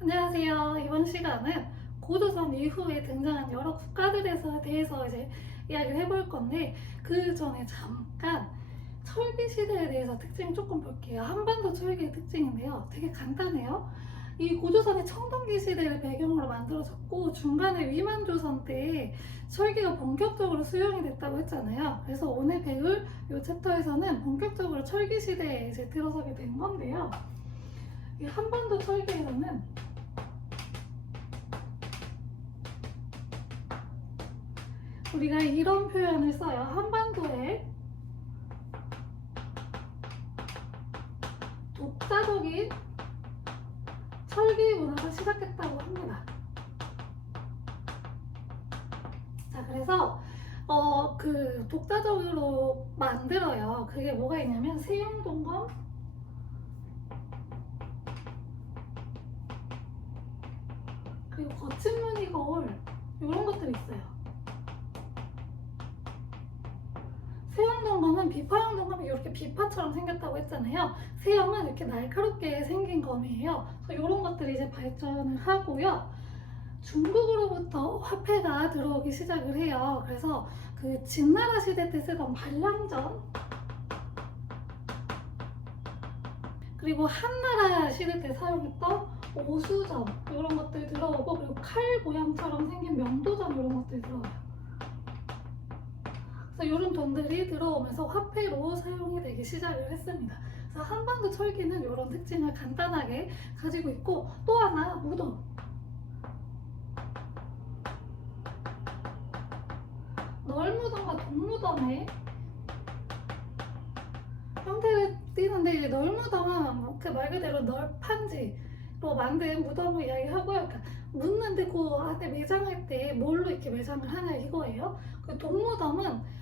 안녕하세요. 이번 시간은 고조선 이후에 등장한 여러 국가들에 대해서 이제 이야기를 해볼 건데, 그 전에 잠깐 철기 시대에 대해서 특징 조금 볼게요. 한반도 철기의 특징인데요. 되게 간단해요. 이 고조선이 청동기 시대를 배경으로 만들어졌고, 중간에 위만조선 때 철기가 본격적으로 수용이 됐다고 했잖아요. 그래서 오늘 배울 이 챕터에서는 본격적으로 철기 시대에 이제 들어서게 된 건데요. 이 한반도 철기에서는 우리가 이런 표현을 써요. 한반도에 독자적인 철기 문화가 시작했다고 합니다. 자, 그래서 그 독자적으로 만들어요. 그게 뭐가 있냐면 세용동검, 그리고 거친 무늬 거울, 이런 것들이 있어요. 세형동검은 비파형 동검이 이렇게 비파처럼 생겼다고 했잖아요. 세형은 이렇게 날카롭게 생긴 검이에요. 그래서 이런 것들이 이제 발전을 하고요. 중국으로부터 화폐가 들어오기 시작을 해요. 그래서 그 진나라 시대 때 쓰던 반량전, 그리고 한나라 시대 때 사용했던 오수점, 이런 것들이 들어오고, 그리고 칼 모양처럼 생긴 명도점, 이런 것들이 들어와요. 그래서 이런 돈들이 들어오면서 화폐로 사용이 되기 시작을 했습니다. 그래서 한반도 철기는 이런 특징을 간단하게 가지고 있고, 또 하나 무덤. 널무덤과 동무덤의 형태를 띠는데, 이제 널무덤은 그 말 그대로 널판지로 만든 무덤을 이야기하고요. 그러니까 묻는데 그 안에 매장할 때 뭘로 이렇게 매장을 하냐 이거예요. 그 동무덤은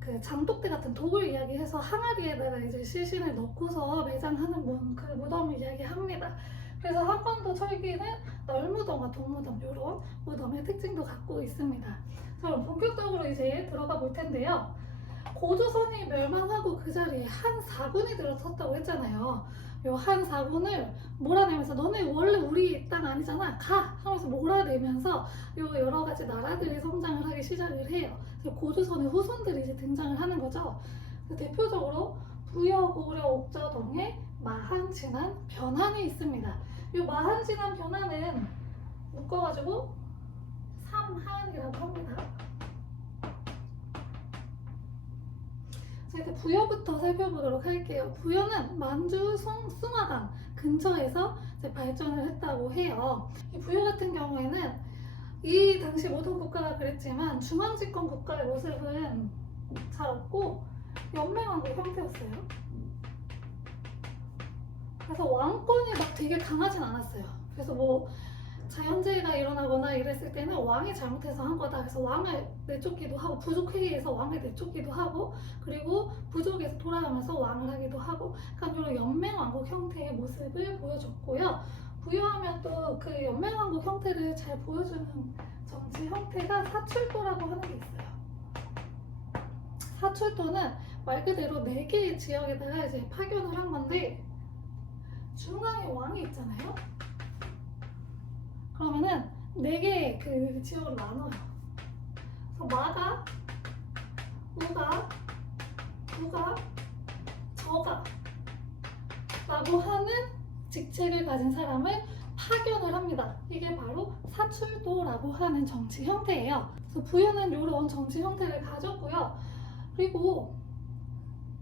그 장독대 같은 독을 이야기해서 항아리에다가 이제 시신을 넣고서 매장하는 그 무덤을 이야기합니다. 그래서 한반도 철기는 널무덤과 동무덤, 이런 무덤의 특징도 갖고 있습니다. 그럼 본격적으로 이제 들어가 볼 텐데요. 고조선이 멸망하고 그 자리에 한 사군이 들어섰다고 했잖아요. 요 한 사군을 몰아내면서 너네 원래 우리 땅 아니잖아, 가! 하면서 몰아내면서 요 여러 가지 나라들이 성장을 하기 시작을 해요. 고조선의 후손들이 이제 등장을 하는 거죠. 대표적으로 부여, 고려, 옥저동에 마한, 진한, 변한이 있습니다. 요 마한, 진한, 변한은 묶어가지고 삼한이라고 합니다. 일단 부여부터 살펴보도록 할게요. 부여는 만주, 숭화강 근처에서 발전을 했다고 해요. 이 부여 같은 경우에는 이 당시 모든 국가가 그랬지만 중앙집권 국가의 모습은 잘 없고 연맹왕국 형태였어요. 그래서 왕권이 막 되게 강하진 않았어요. 그래서 뭐 자연재해가 일어나거나 이랬을 때는 왕이 잘못해서 한 거다. 그래서 왕을 내쫓기도 하고, 부족회의에서 왕을 내쫓기도 하고, 그리고 부족에서 돌아가면서 왕을 하기도 하고, 그러니까 이런 연맹왕국 형태의 모습을 보여줬고요. 부여하면 또 그 연맹왕국 형태를 잘 보여주는 정치 형태가 사출도라고 하는 게 있어요. 사출도는 말 그대로 4개의 지역에다가 이제 파견을 한 건데, 중앙에 왕이 있잖아요. 그러면은 4개의 그 지역으로 나눠요. 그래서 마가, 우가, 부가, 저가 라고 하는 직책을 가진 사람을 파견을 합니다. 이게 바로 사출도라고 하는 정치 형태예요. 그래서 부여는 이런 정치 형태를 가졌고요. 그리고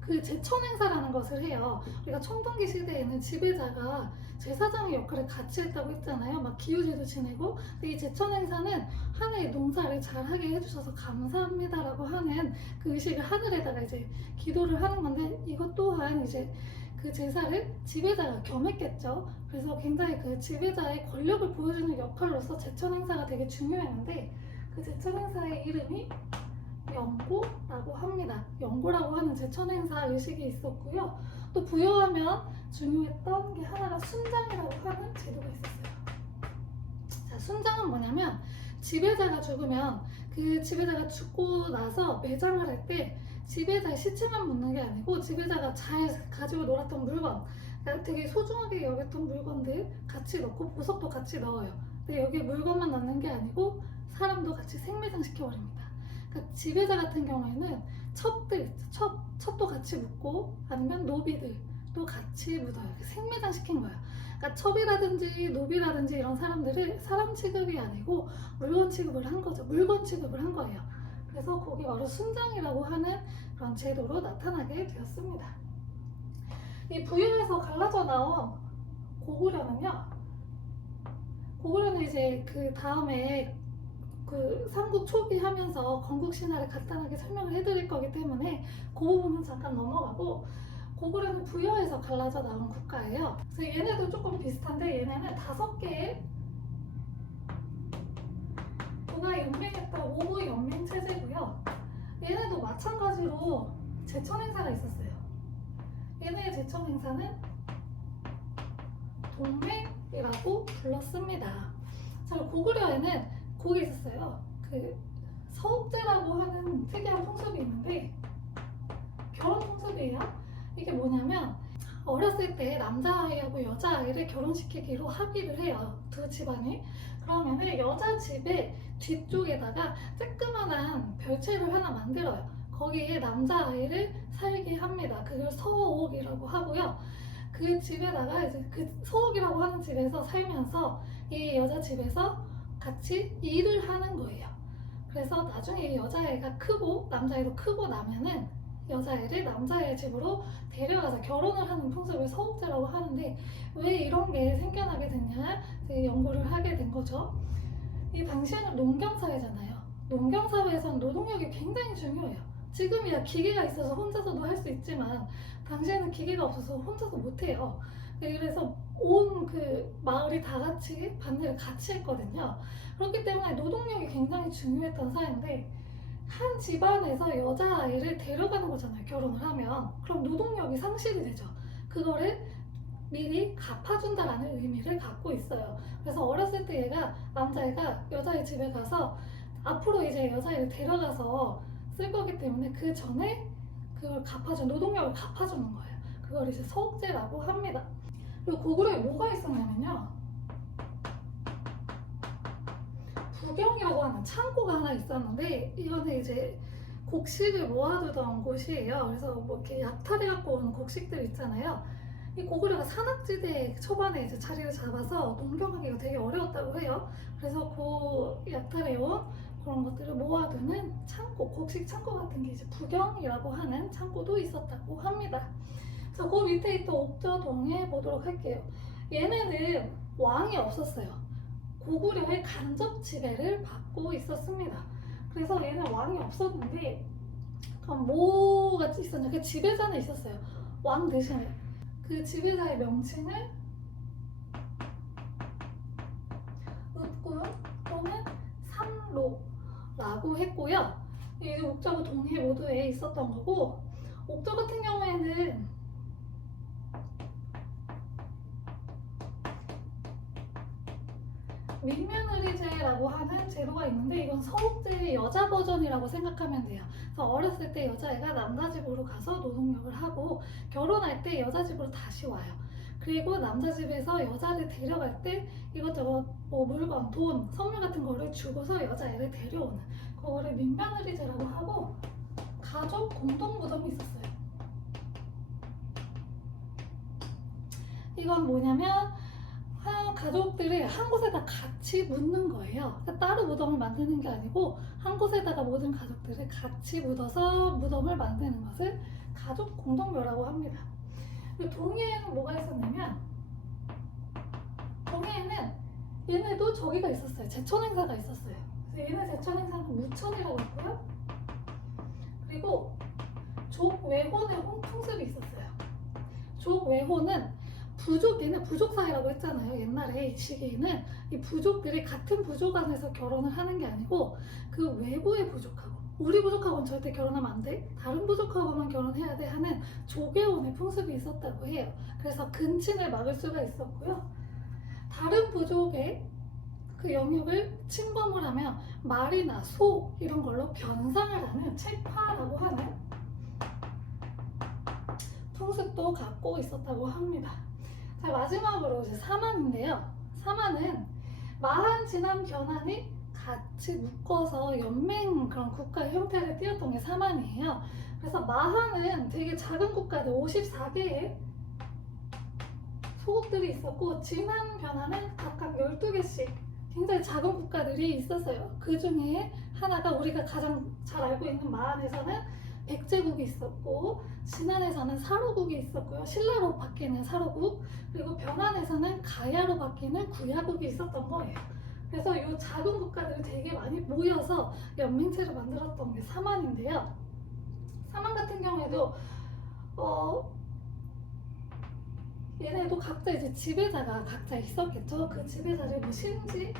그 제천 행사라는 것을 해요. 우리가 청동기 시대에는 지배자가 제사장의 역할을 같이 했다고 했잖아요. 막 기우제도 지내고. 근데 이 제천 행사는 한 해의 농사를 잘하게 해주셔서 감사합니다라고 하는 그 의식을 하늘에다가 이제 기도를 하는 건데, 이것 또한 이제 그 제사를 지배자가 겸했겠죠. 그래서 굉장히 그 지배자의 권력을 보여주는 역할로서 제천 행사가 되게 중요했는데, 그 제천 행사의 이름이 영고라고 합니다. 영고라고 하는 제천 행사 의식이 있었고요. 또 부여하면 중요했던 게 하나가 순장이라고 하는 제도가 있었어요. 자, 순장은 뭐냐면 지배자가 죽으면 그 지배자가 죽고 나서 매장을 할 때 지배자의 시체만 묻는 게 아니고 지배자가 잘 가지고 놀았던 물건, 그러니까 되게 소중하게 여겼던 물건들 같이 넣고 보석도 같이 넣어요. 근데 여기에 물건만 넣는 게 아니고 사람도 같이 생매장 시켜버립니다. 그러니까 지배자 같은 경우에는 첩들 있죠. 첩도 같이 묻고 아니면 노비들도 같이 묻어요. 생매장 시킨 거예요. 그러니까 첩이라든지 노비라든지 이런 사람들을 사람 취급이 아니고 물건 취급을 한 거죠. 물건 취급을 한 거예요. 그래서 거기 바로 순장이라고 하는 그런 제도로 나타나게 되었습니다. 이 부유에서 갈라져 나온 고구려는요. 고구려는 이제 그 다음에 그 삼국 초기 하면서 건국 신화를 간단하게 설명을 해드릴 거기 때문에 그 부분은 잠깐 넘어가고, 고구려는 부여에서 갈라져 나온 국가예요. 그래서 얘네도 조금 비슷한데 얘네는 5개의 부가 연맹했던 오부 연맹 체제고요. 얘네도 마찬가지로 제천 행사가 있었어요. 얘네의 제천 행사는 동맹이라고 불렀습니다. 자, 고구려에는 그게 있었어요. 그 서옥제라고 하는 특이한 풍습이 있는데 결혼 풍습이에요. 이게 뭐냐면 어렸을 때 남자아이하고 여자아이를 결혼시키기로 합의를 해요. 두 집안이. 그러면은 여자 집의 뒤쪽에다가 쬐끄만한 별채를 하나 만들어요. 거기에 남자아이를 살게 합니다. 그걸 서옥이라고 하고요. 그 집에다가 이제 그 서옥이라고 하는 집에서 살면서 이 여자 집에서 같이 일을 하는 거예요. 그래서 나중에 여자애가 크고 남자애도 크고 나면은 여자애를 남자애 집으로 데려가서 결혼을 하는 풍습을 서옥제라고 하는데, 왜 이런 게 생겨나게 됐냐 연구를 하게 된 거죠. 이 당시에는 농경사회잖아요. 농경사회에서는 노동력이 굉장히 중요해요. 지금이야 기계가 있어서 혼자서도 할 수 있지만 당시에는 기계가 없어서 혼자서 못해요. 그래서 온 그 마을이 다 같이 밭일을 같이 했거든요. 그렇기 때문에 노동력이 굉장히 중요했던 사회인데, 한 집안에서 여자아이를 데려가는 거잖아요. 결혼을 하면. 그럼 노동력이 상실이 되죠. 그거를 미리 갚아준다라는 의미를 갖고 있어요. 그래서 어렸을 때 얘가, 남자애가 여자애 집에 가서 앞으로 이제 여자애를 데려가서 쓸 거기 때문에 그 전에 그걸 노동력을 갚아주는 거예요. 그걸 이제 서옥제라고 합니다. 그리고 고구려에 뭐가 있었냐면요, 부경이라고 하는 창고가 하나 있었는데, 이거는 이제 곡식을 모아두던 곳이에요. 그래서 뭐 이렇게 약탈해 갖고 온 곡식들 있잖아요. 이 고구려가 산악지대에 초반에 이제 자리를 잡아서 농경하기가 되게 어려웠다고 해요. 그래서 그 약탈해 온 그런 것들을 모아두는 창고, 곡식 창고 같은 게 이제 부경이라고 하는 창고도 있었다고 합니다. 자, 그 밑에 있던 옥저동에 보도록 할게요. 얘네는 왕이 없었어요. 고구려의 간접 지배를 받고 있었습니다. 그래서 얘는 왕이 없었는데, 그럼 뭐가 있었냐? 그 지배자는 있었어요. 왕 대신에. 그 지배자의 명칭을 읍군 또는 삼로라고 했고요. 이 옥저고 동해 모두에 있었던 거고, 옥저 같은 경우에는 민면의리제라고 하는 제도가 있는데, 이건 서옥제의 여자 버전이라고 생각하면 돼요. 그래서 어렸을 때 여자애가 남자 집으로 가서 노동력을 하고 결혼할 때 여자 집으로 다시 와요. 그리고 남자 집에서 여자를 데려갈 때 이것저것 뭐 물건, 돈, 선물 같은 거를 주고서 여자애를 데려오는, 그거를 민면의리제라고 하고, 가족 공동 무덤이 있었어요. 이건 뭐냐면 가족들을 한 곳에다 같이 묻는 거예요. 그러니까 따로 무덤을 만드는 게 아니고 한 곳에다가 모든 가족들을 같이 묻어서 무덤을 만드는 것을 가족 공동묘라고 합니다. 그리고 동해에는 뭐가 있었냐면, 동해에는 얘네도 저기가 있었어요. 제천 행사가 있었어요. 그래서 얘네 제천 행사는 무천이라고 했고요. 그리고 족외혼의 풍습이 있었어요. 족외혼은 얘는 부족 사회라고 했잖아요. 옛날에 이 시기에는 이 부족들이 같은 부족 안에서 결혼을 하는 게 아니고 그 외부의 부족하고, 우리 부족하고는 절대 결혼하면 안 돼, 다른 부족하고만 결혼해야 돼 하는 조계혼의 풍습이 있었다고 해요. 그래서 근친을 막을 수가 있었고요. 다른 부족의 그 영역을 침범을 하면 말이나 소 이런 걸로 변상을 하는 책파라고 하는 풍습도 갖고 있었다고 합니다. 자, 마지막으로 이제 사만인데요. 사만은 마한, 진한, 변한이 같이 묶어서 연맹 그런 국가의 형태를 띄었던 게 사만이에요. 그래서 마한은 되게 작은 국가들 54개의 소국들이 있었고, 진한, 변한은 각각 12개씩 굉장히 작은 국가들이 있었어요. 그 중에 하나가 우리가 가장 잘 알고 있는 마한에서는 백제국이 있었고, 진안에서는 사로국이 있었고요. 신라로 바뀌는 사로국, 그리고 변안에서는 가야로 바뀌는 구야국이 있었던 거예요. 그래서 이 작은 국가들이 되게 많이 모여서 연맹체를 만들었던 게 사만인데요. 사만 같은 경우에도 얘네도 각자 이제 지배자가 각자 있었겠죠. 그 지배자를 뭐 신지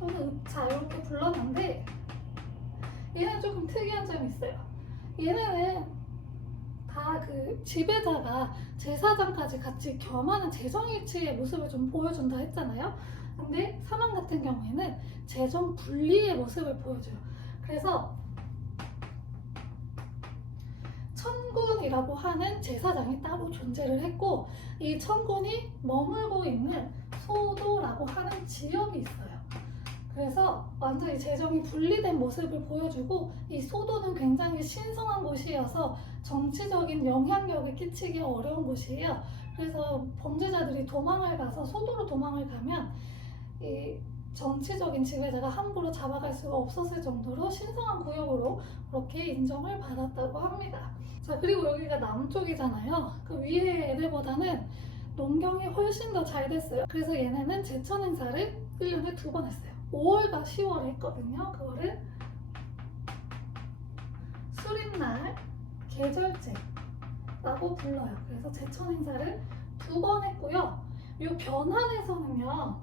또는 읍차 이렇게 불렀는데, 얘는 조금 특이한 점이 있어요. 얘네는 다 그 지배자가 제사장까지 같이 겸하는 재정일치의 모습을 좀 보여준다 했잖아요. 근데 사만 같은 경우에는 재정 분리의 모습을 보여줘요. 그래서 천군이라고 하는 제사장이 따로 존재를 했고, 이 천군이 머물고 있는 소도라고 하는 지역이 있어요. 그래서 완전히 재정이 분리된 모습을 보여주고, 이 소도는 굉장히 신성한 곳이어서 정치적인 영향력을 끼치기 어려운 곳이에요. 그래서 범죄자들이 도망을 가서 소도로 도망을 가면 이 정치적인 지배자가 함부로 잡아갈 수가 없었을 정도로 신성한 구역으로 그렇게 인정을 받았다고 합니다. 자, 그리고 여기가 남쪽이잖아요. 그 위에 애들보다는 농경이 훨씬 더 잘 됐어요. 그래서 얘네는 제천 행사를 1년에 2번 했어요. 5월과 10월에 했거든요. 그거를 수립날 계절제라고 불러요. 그래서 제천 행사를 2번 했고요. 이 변환에서는요,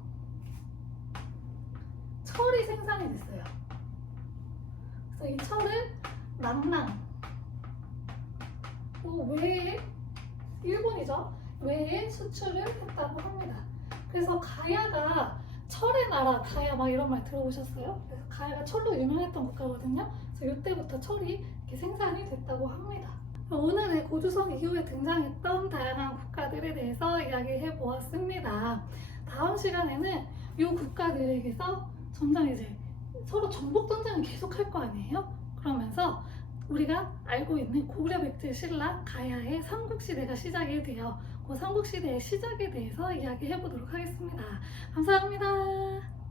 철이 생산이 됐어요. 그래서 이 철을 낭랑 외에, 일본이죠, 외에 수출을 했다고 합니다. 그래서 가야가 철의 나라, 가야 막 이런 말 들어보셨어요? 그래서 가야가 철로 유명했던 국가거든요. 그래서 이때부터 철이 이렇게 생산이 됐다고 합니다. 오늘의 고조선 이후에 등장했던 다양한 국가들에 대해서 이야기해 보았습니다. 다음 시간에는 이 국가들에게서 점점 이제 서로 정복 전쟁을 계속 할 거 아니에요? 그러면서 우리가 알고 있는 고려, 백제, 신라, 가야의 삼국시대가 시작이 돼요. 그 삼국시대의 시작에 대해서 이야기해 보도록 하겠습니다. 감사합니다.